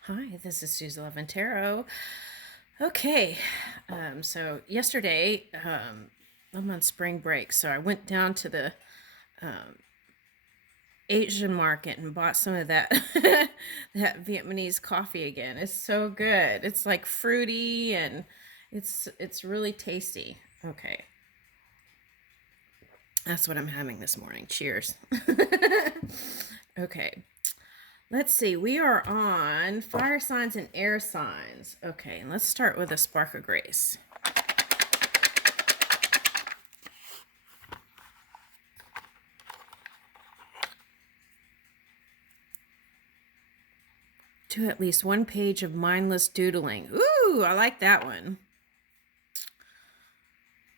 Hi, this is Susie Love and Tarot. Okay, so yesterday I'm on spring break, so I went down to the um, Asian market and bought some of that that Vietnamese coffee again. It's so good. It's like fruity and it's really tasty. Okay, that's what I'm having this morning. Cheers. Okay. Let's see, we are on fire signs and air signs. Okay, let's start with a spark of grace. To at least one page of mindless doodling. Ooh, I like that one.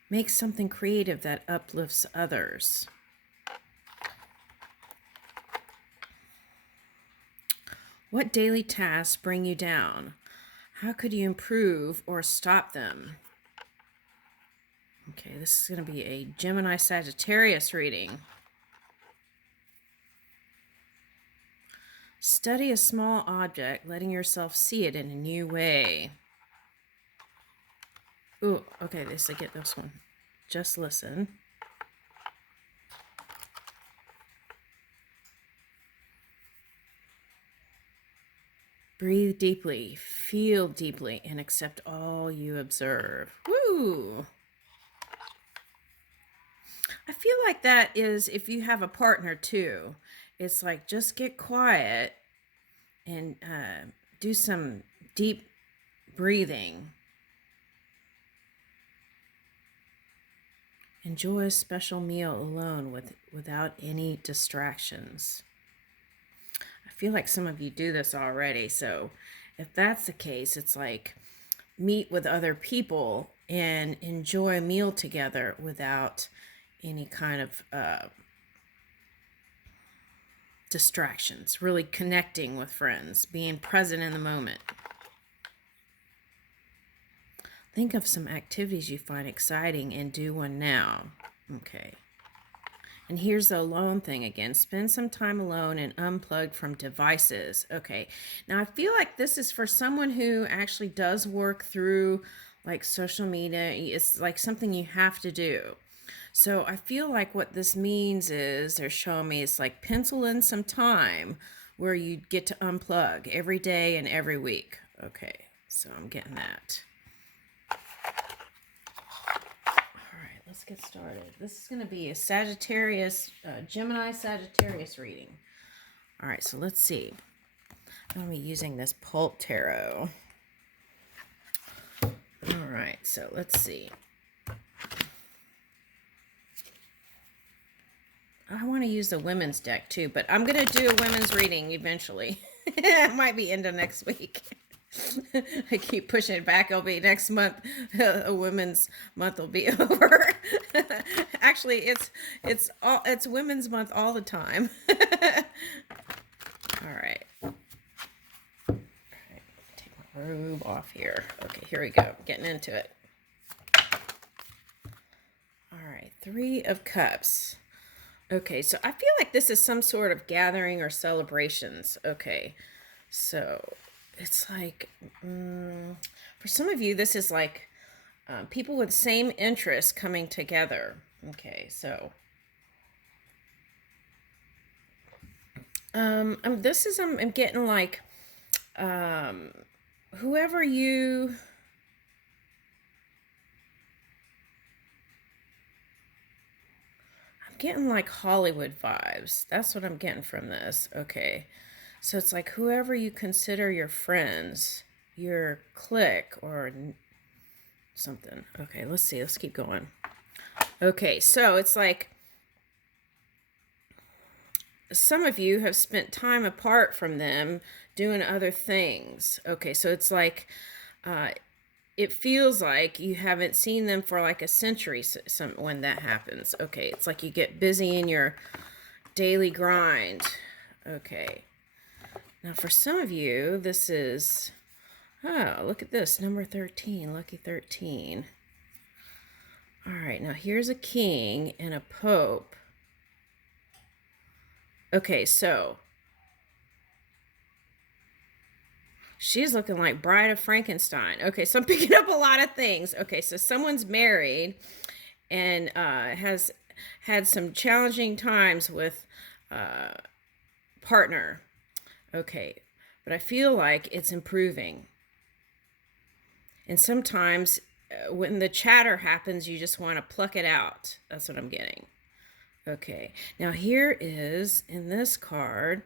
Make something creative that uplifts others. What daily tasks bring you down? How could you improve or stop them? Okay, this is going to be a Gemini Sagittarius reading. Study a small object, letting yourself see it in a new way. Ooh, okay, this I get this one. Just listen. Breathe deeply, feel deeply, and accept all you observe. Woo! I feel like that is if you have a partner too. It's like just get quiet and do some deep breathing. Enjoy a special meal alone without any distractions. I feel like some of you do this already. So if that's the case, it's like meet with other people and enjoy a meal together without any kind of distractions, really connecting with friends, being present in the moment. Think of some activities you find exciting and do one now. Okay. And here's the alone thing again. Spend some time alone and unplug from devices. Okay. Now, I feel like this is for someone who actually does work through like social media. It's like something you have to do. So I feel like what this means is they're showing me it's like pencil in some time where you get to unplug every day and every week. Okay. So I'm getting that. Let's get started. This is going to be a Sagittarius, Gemini Sagittarius reading. All right, so let's see. I'm going to be using this Pulp Tarot. All right, so let's see. I want to use the women's deck too, but I'm going to do a women's reading eventually. It might be end of next week. I keep pushing it back. It'll be next month. A women's month will be over. Actually, it's Women's Month all the time. All right. Take my robe off here. Okay, here we go. Getting into it. All right, Three of Cups. Okay, so I feel like this is some sort of gathering or celebrations. Okay, so it's like for some of you, this is like people with same interests coming together. Okay, so this is I'm getting like whoever you. I'm getting like Hollywood vibes. That's what I'm getting from this. Okay. So it's like whoever you consider your friends, your clique, or something. Okay, let's see. Let's keep going. Okay, so it's like some of you have spent time apart from them doing other things. Okay, so it's like it feels like you haven't seen them for like a century when that happens. Okay, it's like you get busy in your daily grind. Okay. Now, for some of you, this is, oh, look at this, number 13, lucky 13. All right, now here's a king and a pope. Okay, so She's looking like Bride of Frankenstein. Okay, so I'm picking up a lot of things. Okay, so someone's married and has had some challenging times with partner. Okay, but I feel like it's improving. And sometimes when the chatter happens, you just want to pluck it out. That's what I'm getting. Okay, now here is, in this card,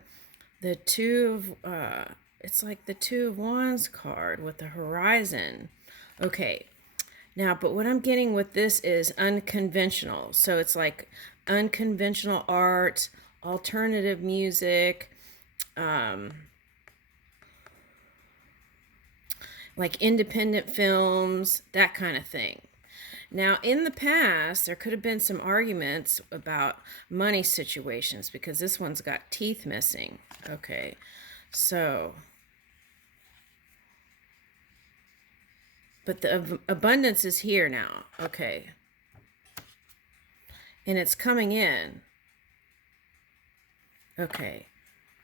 the two of, it's like the Two of Wands card with the horizon. Okay, now, but what I'm getting with this is unconventional. So it's like unconventional art, alternative music, like independent films, that kind of thing. Now, in the past, there could have been some arguments about money situations because this one's got teeth missing. Okay, so, but the abundance is here now. Okay, and it's coming in. Okay,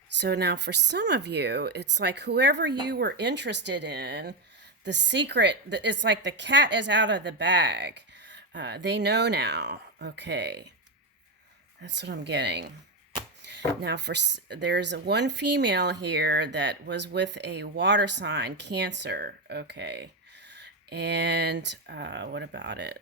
so now for some of you, it's like whoever you were interested in, the secret, it's like the cat is out of the bag. They know now. Okay, that's what I'm getting. Now, there's one female here that was with a water sign, Cancer. Okay, and what about it?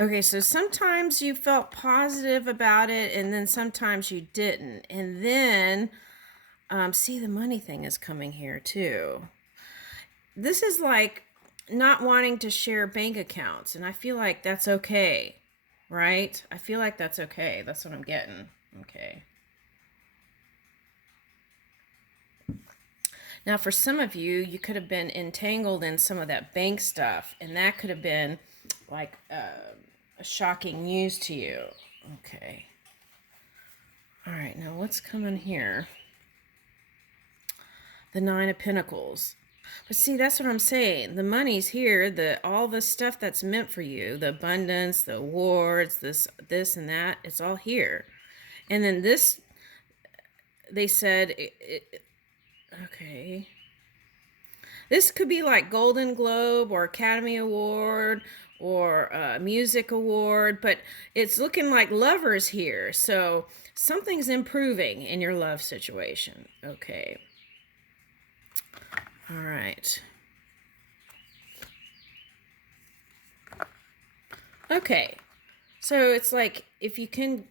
Okay, so sometimes you felt positive about it, and then sometimes you didn't. And then, see, the money thing is coming here too. This is like not wanting to share bank accounts, and I feel like that's okay, right? I feel like that's okay. That's what I'm getting. Okay. Now, for some of you, you could have been entangled in some of that bank stuff, and that could have been like a shocking news to you. Okay. All right, now what's coming here? The Nine of Pentacles. But see, that's what I'm saying. The money's here. All the stuff that's meant for you, the abundance, the awards, this and that, it's all here. And then this, they said, okay. This could be like Golden Globe or Academy Award or Music Award, but it's looking like lovers here. So something's improving in your love situation. Okay. All right. Okay. So it's like if you can,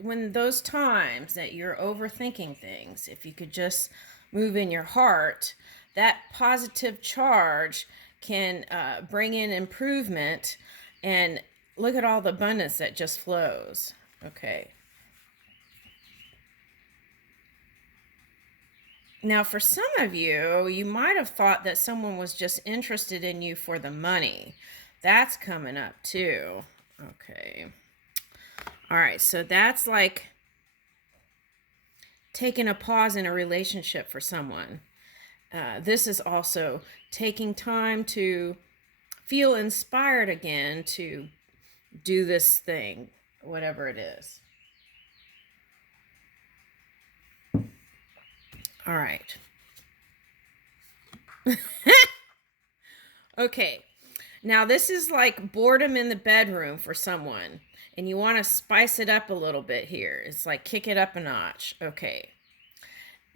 when those times that you're overthinking things, if you could just move in your heart, that positive charge can bring in improvement, and look at all the abundance that just flows. Okay. Now, for some of you, you might have thought that someone was just interested in you for the money. That's coming up too. Okay. All right, so that's like taking a pause in a relationship for someone. This is also taking time to feel inspired again to do this thing, whatever it is. All right. Okay. Now this is like boredom in the bedroom for someone, and you want to spice it up a little bit here. It's like kick it up a notch. Okay.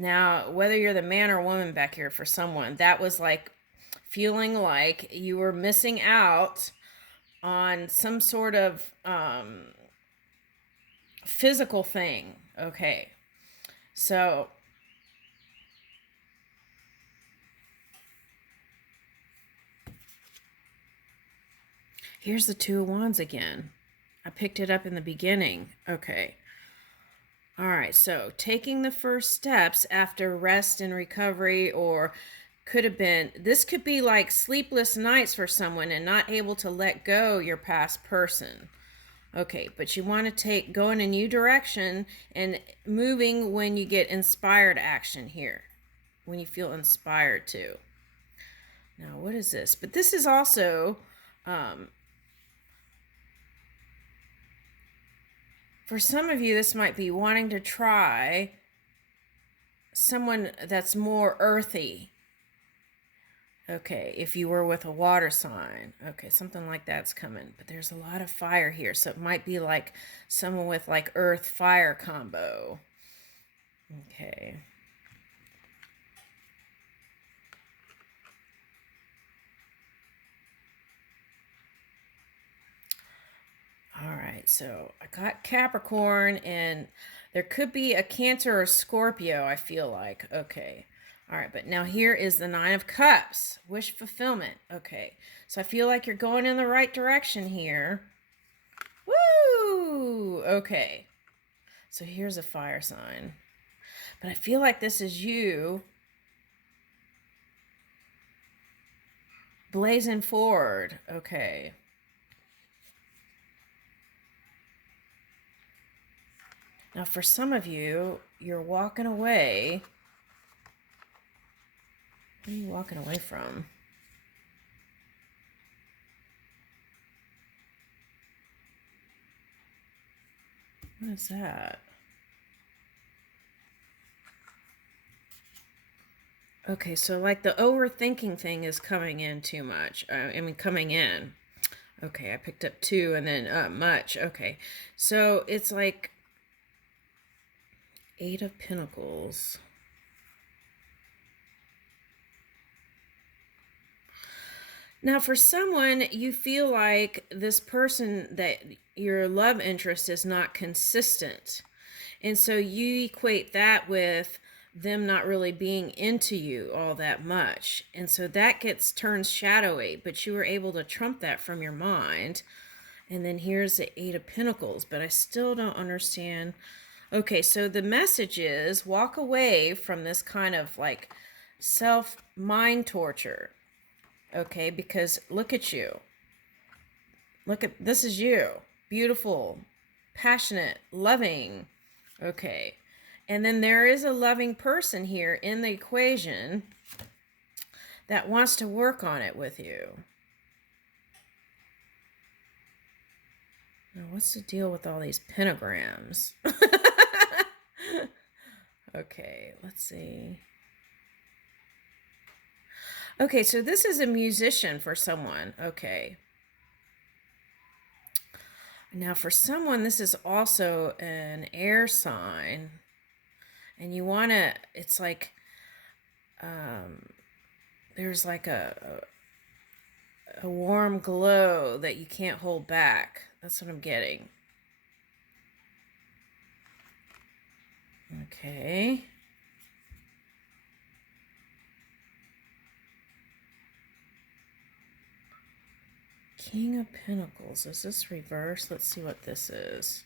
Now, whether you're the man or woman back here for someone, that was like feeling like you were missing out on some sort of physical thing. Okay. So here's the Two of Wands again. I picked it up in the beginning. Okay. All right, so taking the first steps after rest and recovery, or could have been, this could be like sleepless nights for someone and not able to let go your past person. Okay, but you want to go in a new direction and moving when you get inspired action here, when you feel inspired to. Now, what is this? But this is also For some of you, this might be wanting to try someone that's more earthy. Okay, if you were with a water sign, okay, something like that's coming. But there's a lot of fire here, so it might be like someone with like earth-fire combo. Okay. All right, so I got Capricorn, and there could be a Cancer or Scorpio, I feel like. Okay. All right, but now here is the Nine of Cups, wish fulfillment. Okay, so I feel like you're going in the right direction here. Woo! Okay, so here's a fire sign. But I feel like this is you blazing forward. Okay. Now, for some of you, you're walking away. What are you walking away from? What is that? Okay, so like the overthinking thing is coming in too much. Coming in. Okay, I picked up 2 and then much. Okay, so it's like 8 of Pentacles. Now, for someone, you feel like this person that your love interest is not consistent. And so you equate that with them not really being into you all that much. And so that turns shadowy, but you were able to trump that from your mind. And then here's the 8 of Pentacles, but I still don't understand. Okay, so the message is walk away from this kind of like self-mind torture. Okay, because look at you. This is you. Beautiful, passionate, loving. Okay. And then there is a loving person here in the equation that wants to work on it with you. Now, what's the deal with all these pentagrams? Okay, let's see. Okay, so this is a musician for someone. Okay. Now, for someone, this is also an air sign. And you want to, it's like, there's like a warm glow that you can't hold back. That's what I'm getting. Okay. King of Pentacles. Is this reversed? Let's see what this is.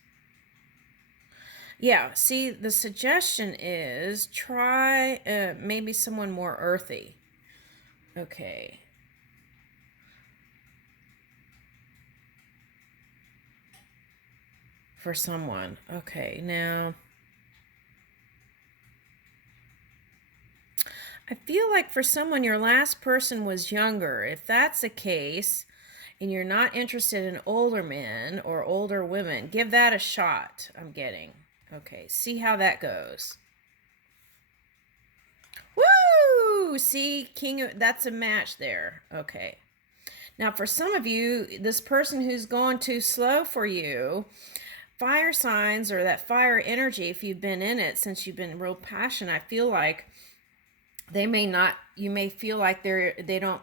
Yeah, see, the suggestion is try maybe someone more earthy. Okay. For someone. Okay, now I feel like for someone, your last person was younger. If that's the case, and you're not interested in older men or older women, give that a shot, I'm getting. Okay, see how that goes. Woo! See, that's a match there. Okay. Now, for some of you, this person who's going too slow for you, fire signs or that fire energy, if you've been in it since you've been real passionate, I feel like you may feel like they don't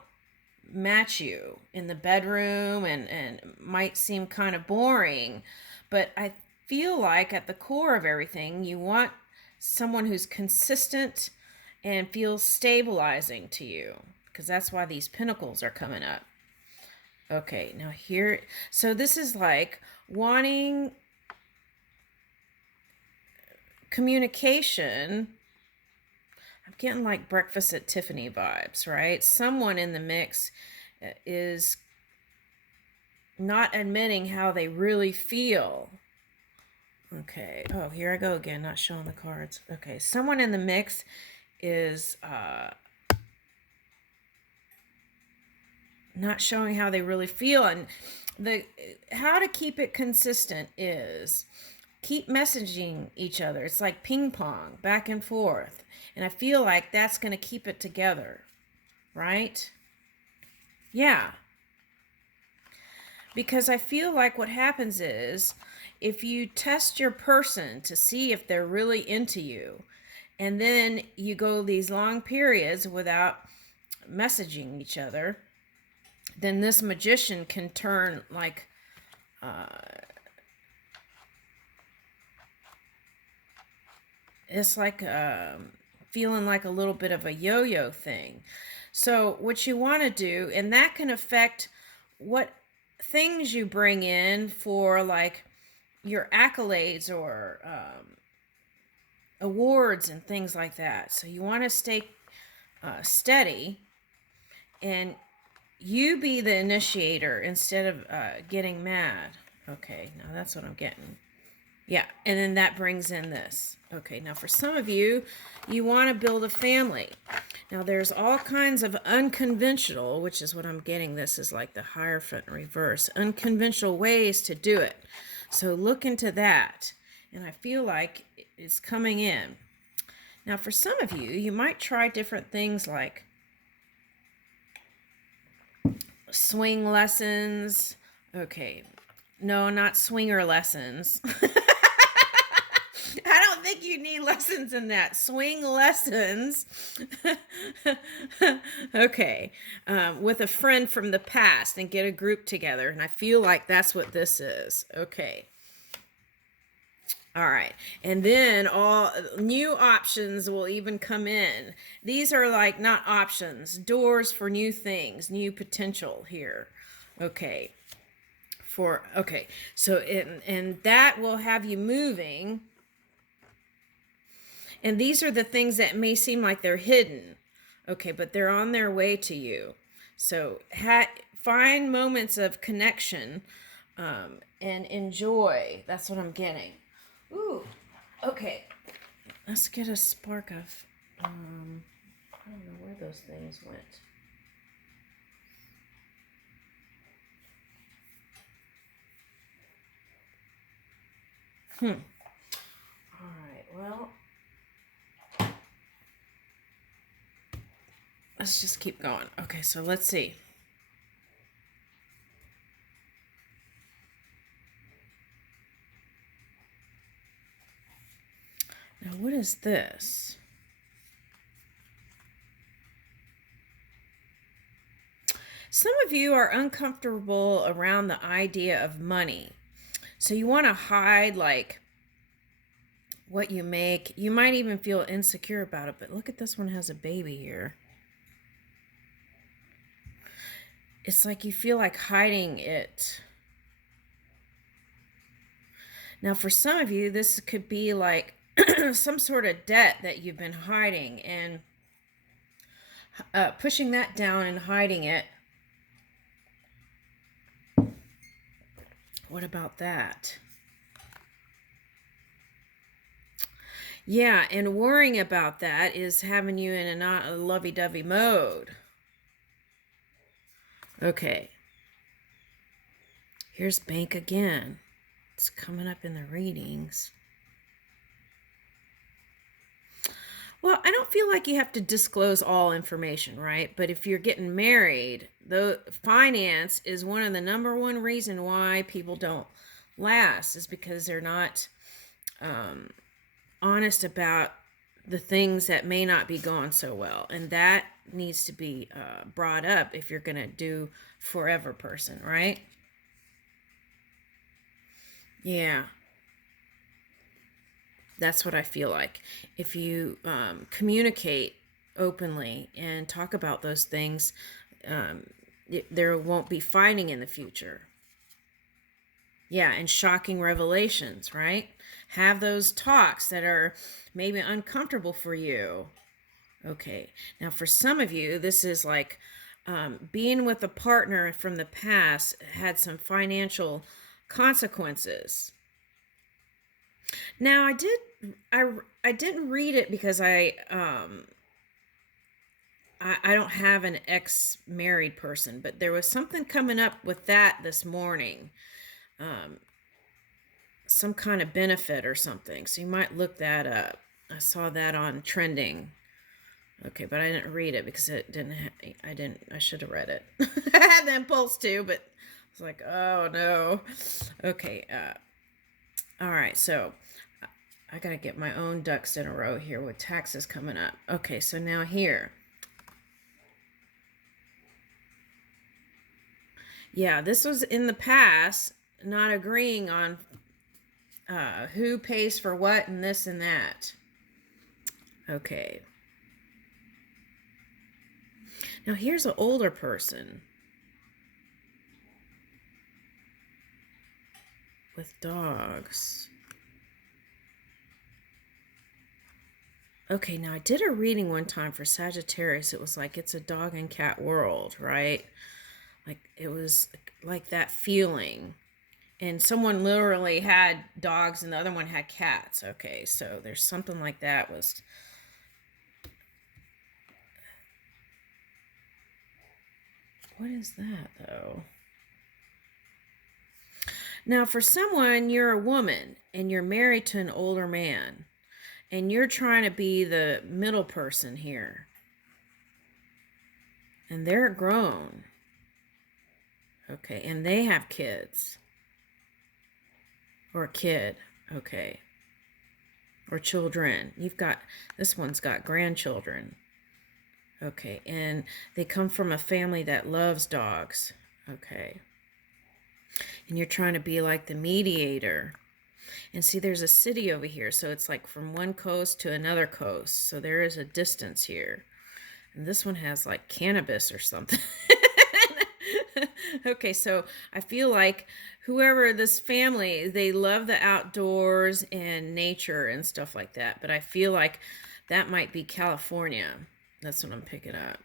match you in the bedroom and might seem kind of boring, but I feel like at the core of everything you want someone who's consistent and feels stabilizing to you, because that's why these pentacles are coming up. Okay, now here, so this is like wanting communication. I'm getting like Breakfast at Tiffany vibes, right? Someone in the mix is not admitting how they really feel. Okay. Oh, here I go again, not showing the cards. Okay, someone in the mix is not showing how they really feel. And how to keep it consistent is keep messaging each other. It's like ping pong, back and forth. And I feel like that's going to keep it together, right? Yeah. Because I feel like what happens is if you test your person to see if they're really into you, and then you go these long periods without messaging each other, then this magician can turn like it's like feeling like a little bit of a yo-yo thing. So what you want to do, and that can affect what things you bring in for like your accolades or awards and things like that. So you want to stay steady and you be the initiator instead of getting mad. Okay, now that's what I'm getting. Yeah, and then that brings in this. Okay, now for some of you, you want to build a family. Now there's all kinds of unconventional, which is what I'm getting. This is like the Hierophant in reverse. Unconventional ways to do it. So look into that. And I feel like it's coming in. Now for some of you, you might try different things like swing lessons. Okay, no, not swinger lessons. I don't think you need lessons in that. Swing lessons. Okay. With a friend from the past and get a group together. And I feel like that's what this is. Okay. All right. And then all new options will even come in. These are like not options, doors for new things, new potential here. Okay. So and that will have you moving. And these are the things that may seem like they're hidden. Okay, but they're on their way to you. So find moments of connection and enjoy. That's what I'm getting. Ooh, okay. Let's get a spark of, I don't know where those things went. All right, well, let's just keep going. Okay, so let's see. Now, what is this? Some of you are uncomfortable around the idea of money. So you want to hide like what you make. You might even feel insecure about it, but look at this one has a baby here. It's like you feel like hiding it. Now, for some of you, this could be like some sort of debt that you've been hiding and pushing that down and hiding it. What about that? Yeah, and worrying about that is having you in a not a lovey-dovey mode. Okay. Here's bank again. It's coming up in the readings. Well, I don't feel like you have to disclose all information, right? But if you're getting married, the finance is one of the number one reason why people don't last is because they're not honest about the things that may not be going so well. And that needs to be brought up if you're going to do forever person, right? Yeah. That's what I feel like. If you communicate openly and talk about those things, there won't be fighting in the future. Yeah, and shocking revelations, right? Have those talks that are maybe uncomfortable for you. Okay, now for some of you, this is like being with a partner from the past had some financial consequences. Now I didn't read it because I don't have an ex-married person, but there was something coming up with that this morning. some kind of benefit or something. So you might look that up. I saw that on trending. Okay, but I didn't read it because it didn't. I should have read it. I had the impulse to, but it's like, oh no. Okay. All right. So I gotta get my own ducks in a row here with taxes coming up. Okay. So now here. Yeah, this was in the past, not agreeing on who pays for what and this and that. Okay. Now here's an older person with dogs. Okay, now I did a reading one time for Sagittarius. It was like it's a dog and cat world, right? Like it was like that feeling. And someone literally had dogs and the other one had cats. Okay, so there's something like that was... What is that, though? Now, for someone, you're a woman and you're married to an older man. And you're trying to be the middle person here. And they're grown. Okay, and they have kids. Or a kid. Okay. Or children. This one's got grandchildren. Okay, and they come from a family that loves dogs. Okay. And you're trying to be like the mediator. And see, there's a city over here, so it's like from one coast to another coast. So there is a distance here. And this one has like cannabis or something. Okay, so I feel like whoever this family, they love the outdoors and nature and stuff like that. But I feel like that might be California. That's what I'm picking up.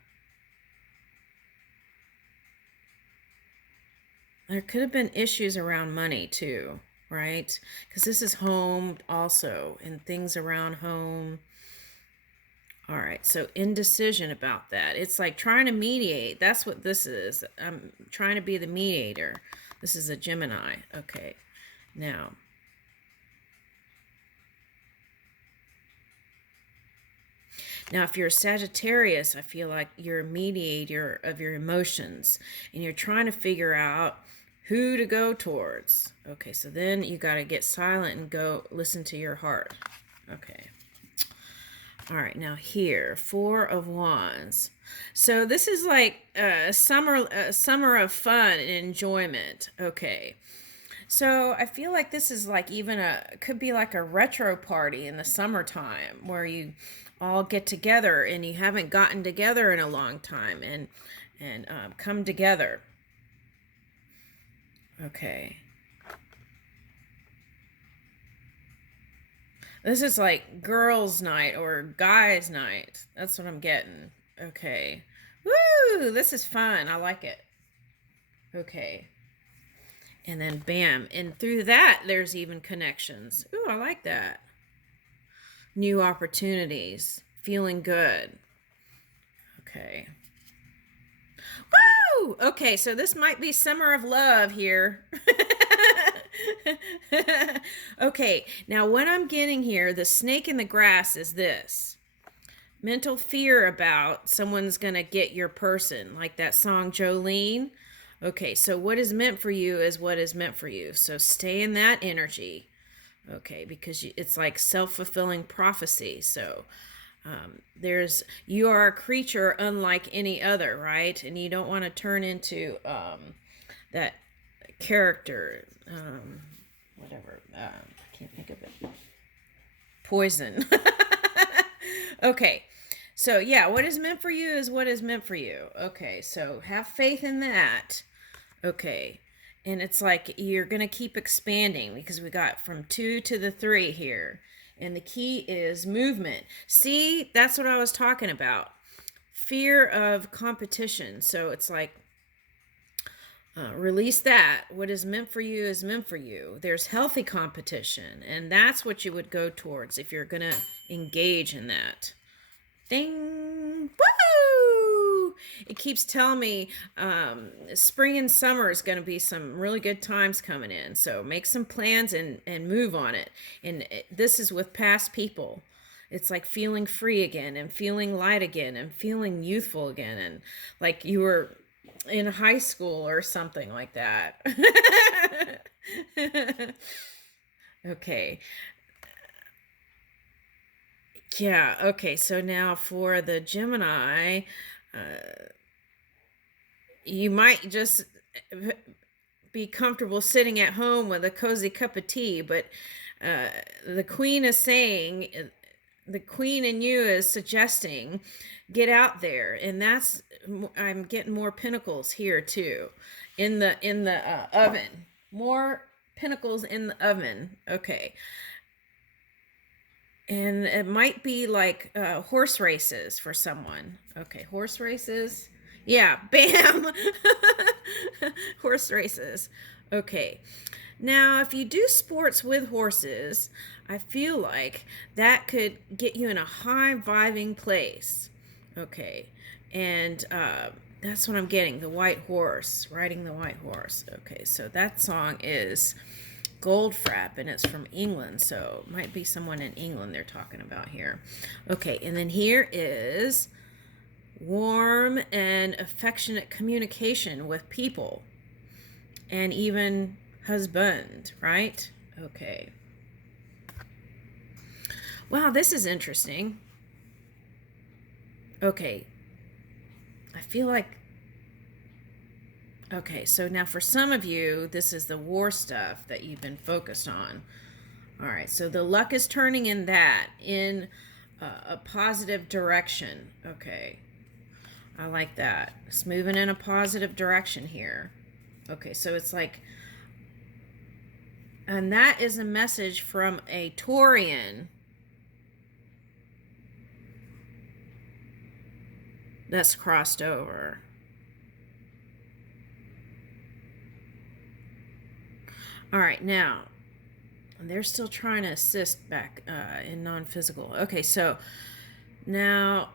There could have been issues around money too, right? Because this is home also, and things around home. All right, so indecision about that. It's like trying to mediate. That's what this is. I'm trying to be the mediator. This is a Gemini. Okay, now. Now, if you're a Sagittarius, I feel like you're a mediator of your emotions, and you're trying to figure out who to go towards. Okay, so then you got to get silent and go listen to your heart. Okay. All right, now here, 4 of Wands. So this is like a summer of fun and enjoyment. Okay. So I feel like this is like could be like a retro party in the summertime where you all get together and you haven't gotten together in a long time and come together. Okay. This is like girls' night or guys' night. That's what I'm getting. Okay. Woo! This is fun. I like it. Okay. And then bam. And through that, there's even connections. Ooh, I like that. New opportunities. Feeling good. Okay. Woo! Okay, so this might be summer of love here. Okay, now what I'm getting here, the snake in the grass is this. Mental fear about someone's going to get your person, like that song Jolene. Okay, so what is meant for you is what is meant for you. So stay in that energy. Okay, because it's like self-fulfilling prophecy. So you are a creature unlike any other, right? And you don't want to turn into that character, whatever, I can't think of it. Poison. Okay, so yeah, what is meant for you is what is meant for you. Okay, so have faith in that. Okay, and it's like you're going to keep expanding because we got from 2 to the 3 here. And the key is movement. See, that's what I was talking about. Fear of competition. So it's like, release that. What is meant for you is meant for you. There's healthy competition. And that's what you would go towards if you're going to engage in that. Ding! Woo! it keeps telling me spring and summer is going to be some really good times coming in. So make some plans and move on it. And this is with past people. It's like feeling free again and feeling light again and feeling youthful again and like you were in high school or something like that. Okay. Yeah, okay. So now for the Gemini, you might just be comfortable sitting at home with a cozy cup of tea, but uh, the queen is saying, the queen in you is suggesting, get out there, and that's I'm getting more pentacles here too, in the oven, more pentacles in the oven. Okay, and it might be like horse races for someone. Okay, horse races. Yeah, bam. Horse races. Okay. Now, if you do sports with horses, I feel like that could get you in a high vibing place. Okay. And that's what I'm getting, the white horse, riding the white horse. Okay, so that song is Goldfrapp, and it's from England, so it might be someone in England they're talking about here. Okay, and then here is warm and affectionate communication with people and even husband, right? Okay. Wow, this is interesting. Okay. I feel like, okay, so now for some of you, this is the war stuff that you've been focused on. All right, so the luck is turning in that, in a positive direction. Okay, I like that. It's moving in a positive direction here. Okay, so it's like, and that is a message from a Taurian that's crossed over. All right, now they're still trying to assist back in non-physical. Okay, so now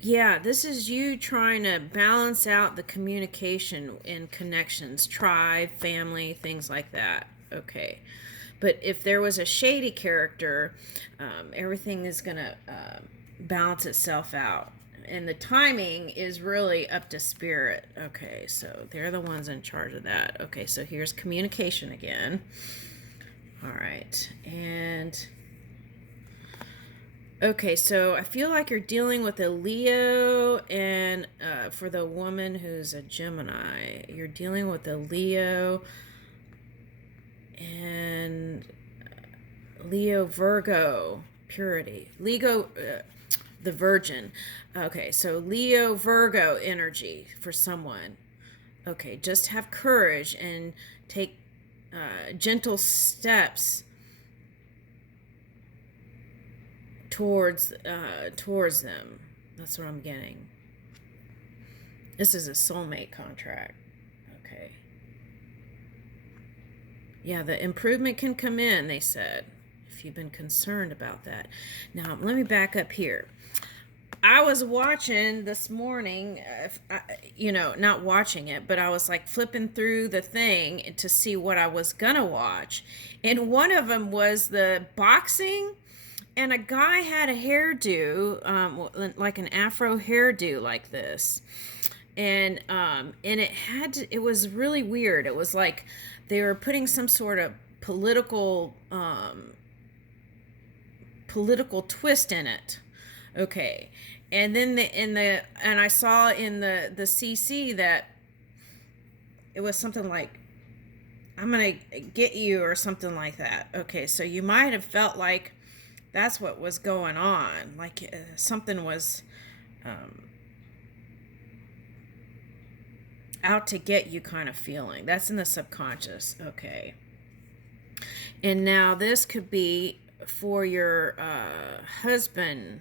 yeah, this is you trying to balance out the communication and connections, tribe, family, things like that. Okay. But if there was a shady character, everything is going to balance itself out. And the timing is really up to spirit. Okay, so they're the ones in charge of that. Okay, so here's communication again. All right. And okay, so I feel like you're dealing with a Leo, and for the woman who's a Gemini, you're dealing with a Leo and Leo Virgo purity. Leo, the Virgin. Okay, so Leo Virgo energy for someone. Okay, just have courage and take gentle steps towards them. That's what I'm getting. This is a soulmate contract. Okay. Yeah, the improvement can come in, they said, if you've been concerned about that. Now, let me back up here. I was watching this morning, not watching it, but I was like flipping through the thing to see what I was gonna watch. And one of them was the boxing, and a guy had a hairdo, like an afro hairdo like this. And it was really weird. It was like they were putting some sort of political twist in it. Okay. And then and I saw in the CC that it was something like, I'm gonna get you, or something like that. Okay, so you might have felt like that's what was going on, like something was out to get you kind of feeling. That's in the subconscious. Okay. And now this could be for your husband.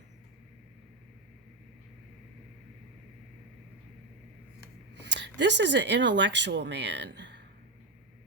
This is an intellectual man.